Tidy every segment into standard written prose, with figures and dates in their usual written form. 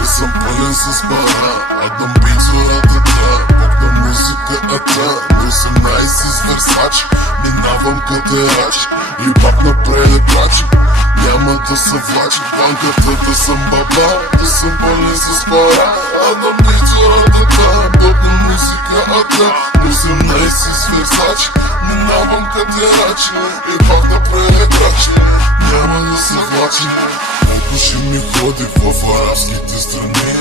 да съм пълен с пара. Адам бицурата, бог на музиката. На 18 с Версачи, минавам катерач и пак напред крачи. Няма да се влачи банката, да съм баба, да съм пълен с пара. Адам бицурата, бог на музиката. На 18 с Версачи, минавам катерач и пак напред крачи. Няма да се влачи. Колко ще ми ходи в арабските страни.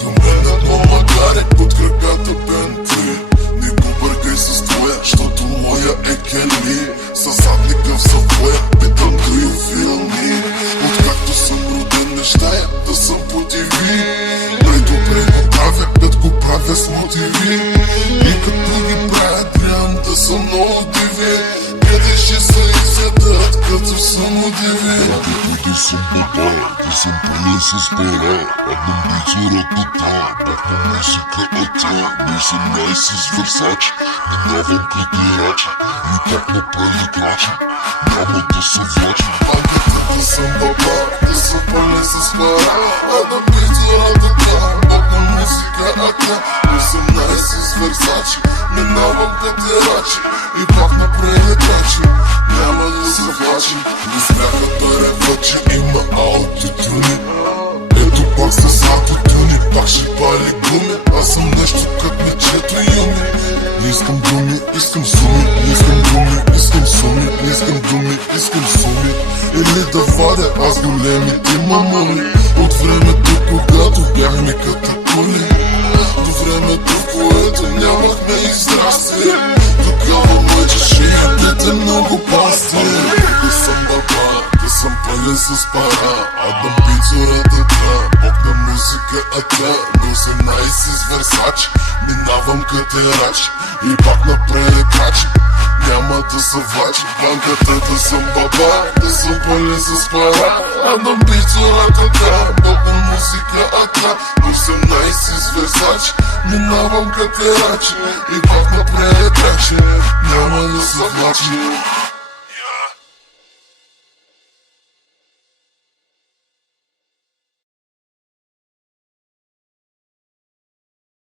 До мен нова гарик под краката бенти. Не го бъркай с твоя, защото моя е Кели. Със задника в съвоя, питам do you feel me. Откакто съм роден нещая да съм по ТВ. Най-добре го правя, пет го правя с мотиви. И като ги правя, трябва да съм много диви. Къде ще се изядат, като съм удиви. Да съм баба, да съм пълен с пара. Адам бицурата, бог на музиката. На 18 с Версачи, минавам катерачи и пак напред крачи. Няма да се влачи. Банката да съм баба, да съм пълен с пара. Адам бицурата, бог на музиката. На 18 с Версачи, минавам катерачи и пак напред крачи. Няма да се влачи. Не смяха да рева, че има аутотюни. Ето пак с аутотюни, пак ще пали гуми. Аз съм нещо като мечето Юми. Не искам думи, искам суми. Не искам думи, искам суми. Не искам думи, искам суми. Или да вадя аз големите мамули. От времето, когато бяхме като кули. До времето, в което нямахме и страсти. Тогава мъчеше ядете много пасти. Да съм баба, да съм пълен с пара. Адам бицурата, бог на музиката. На 18 с Версачи, минавам катерач и пак напред крачи. Няма да се влачи. Банката да съм баба, да съм пълен с пара. Адам бицурата, бог на музиката. На 18 с Версачи, минавам катерач и пак напред крачи. Няма да се влачи.